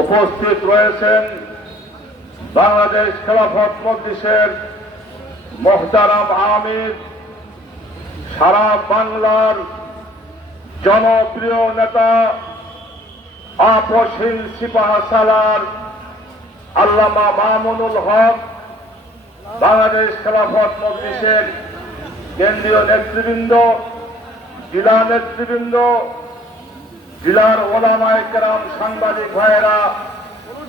উপস্থিত রয়েছেন বাংলাদেশ খেলাফত মজলিসের মোহতারাম আমির, সারা বাংলার জনপ্রিয় নেতা আপসহীন সিপাহসালার আল্লামা মামুনুল হক, বাংলাদেশ খেলাফত মজলিসের কেন্দ্রীয় নেতৃবৃন্দ, জেলা নেতৃবৃন্দ, জেলার ওলামায়ে কেরাম, সাংবাদিক ভাইয়েরা,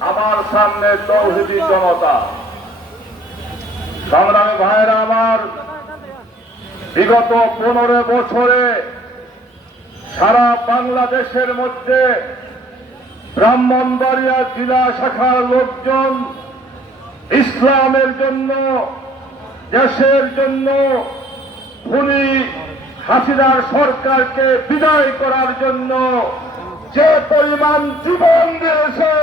আমার সামনে তৌহিদি জনতা, সংগ্রামী ভাইয়েরা আমার, বিগত 15 বছরে সারা বাংলাদেশের মধ্যে ব্রাহ্মণবাড়িয়া জেলা শাখার লোকজন ইসলামের জন্য, দেশের জন্য, খুনি হাসিনার সরকারকে বিদায় করার জন্য যে পরিমাণ জীবন দিয়েছে,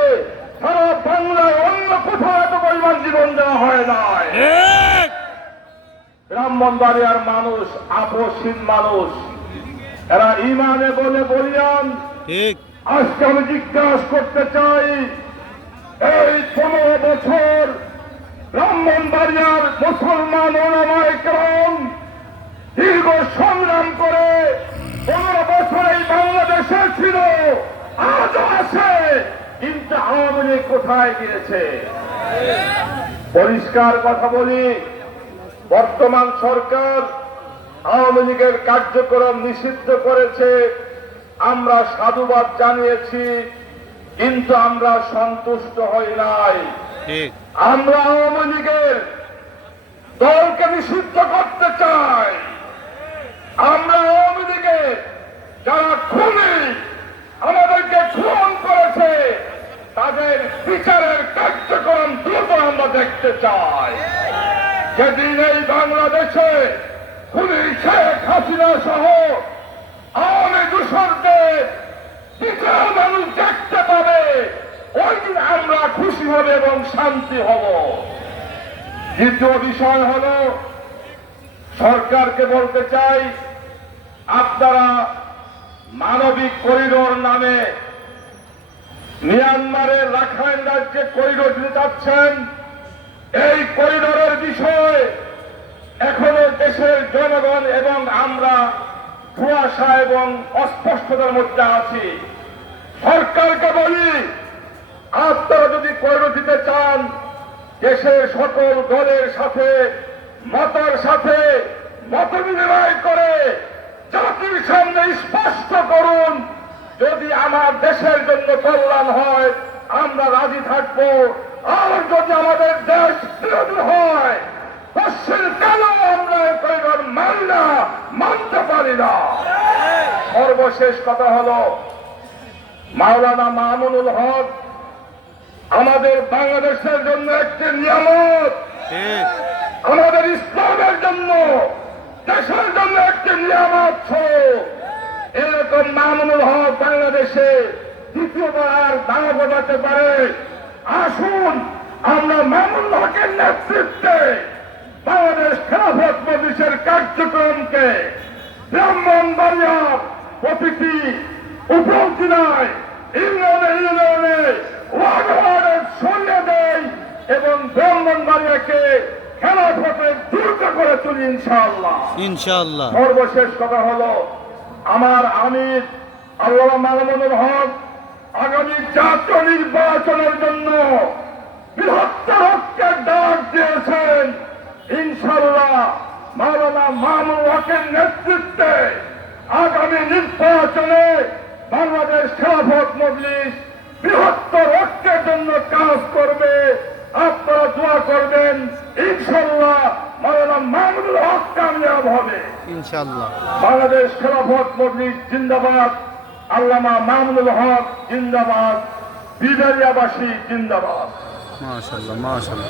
সারা বাংলায় অন্য কোথাও এত পরিমাণ জীবন দেওয়া হয় নাই। ব্রাহ্মণবাড়িয়ার মানুষ আপসহীন মানুষ, এরা ইমানে বলে বলিয়ান। আজকে আমি জিজ্ঞাসা করতে চাই, এই 15 বছর ব্রাহ্মণবাড়িয়ার মুসলমান ওলামায়ে কেরাম দীর্ঘ সংগ্রাম করে 15 বছর এই বাংলাদেশে ছিল, আজও আছে, কিন্তু আওয়ামী লীগ কোথায় গিয়েছে? পরিষ্কার কথা বলি, বর্তমান সরকার আওয়ামী লীগের কার্যক্রম নিষিদ্ধ করেছে, আমরা সাধুবাদ জানিয়েছি, কিন্তু আমরা সন্তুষ্ট হই নাই। আমরা আওয়ামী লীগের দলকে নিষিদ্ধ করতে চাই। আমরা আওয়ামী লীগের যারা খুনি, আমাদেরকে খুন করেছে, তাদের বিচারের কার্যক্রম দ্রুত আমরা দেখতে চাই। যেদিন এই বাংলাদেশে খুনি শেখ হাসিনা সহ আওয়ামী দূষণদের বিচার মানুষ দেখতে পাবে, ওই দিন আমরা খুশি হব এবং শান্তি হব। দ্বিতীয় বিষয় হল, সরকারকে বলতে চাই, আপনারা মানবিক করিডোর নামে মিয়ানমারের রাখাইন রাজ্যে করিডোর দিতে চাচ্ছেন। এই করিডোরের বিষয়ে এখনো দেশের জনগণ এবং আমরা কুয়াশা এবং অস্পষ্টতার মধ্যে আছি। সরকারকে বলি, আপনারা যদি করিডোর দিতে চান, দেশের সকল দলের সাথে, মতের সাথে মত বিনিময় করে জাতির সামনে স্পষ্ট করুন, যদি আমার দেশের জন্য কল্যাণ হয় আমরা রাজি থাকবো, আর যদি আমাদের দেশ বিরোধী হয় পশ্চিম কেন আমরা করিডোর মানতে পারি না। সর্বশেষ কথা হলো, মাওলানা মামুনুল হক আমাদের বাংলাদেশের জন্য একটি নিয়ামত, আমাদের ইসলামের জন্য, দেশের জন্য একটি নিয়ামত ছিল। এরকম মামুনুল হক বাংলাদেশে দ্বিতীয়বার দাঁড়া বোঝাতে পারে। আসুন আমরা মামুনুল হকের নেতৃত্বে বাংলাদেশ খেলাফত মজলিসের কার্যক্রমকে ব্রাহ্মণবাড়িয়ার প্রতিটি উপজেলায়, ইউনিয়নে ওয়ার্ডে ছড়িয়ে দেয় এবং ব্রাহ্মণবাড়িয়াকে খেলাফতের দুর্গ করে তুলি ইনশাআল্লাহ। ইনশাআল্লাহ। সর্বশেষ কথা হলো, আমার আমির আল্লামা মামুনুল হক আগামী জাতীয় নির্বাচনের জন্য বৃহত্তর ঐক্যের ডাক দিয়েছেন। ইনশাআল্লাহ মাওলানা মামুনুল হকের নেতৃত্বে আগামী নির্বাচনে বাংলাদেশ খেলাফত মজলিস বৃহত্তর ঐক্যের জন্য কাজ করবে। আপনারা দোয়া করবেন, ইনশাআল্লাহ মাওলানা মামুনুল হক কামিয়াব হবে ইনশাআল্লাহ। বাংলাদেশ খেলাফত মজলিস জিন্দাবাদ, আল্লামা মামুনুল হক জিন্দাবাদ, বিদারিয়াবাসী জিন্দাবাদ। মাশাআল্লাহ, মাশাআল্লাহ।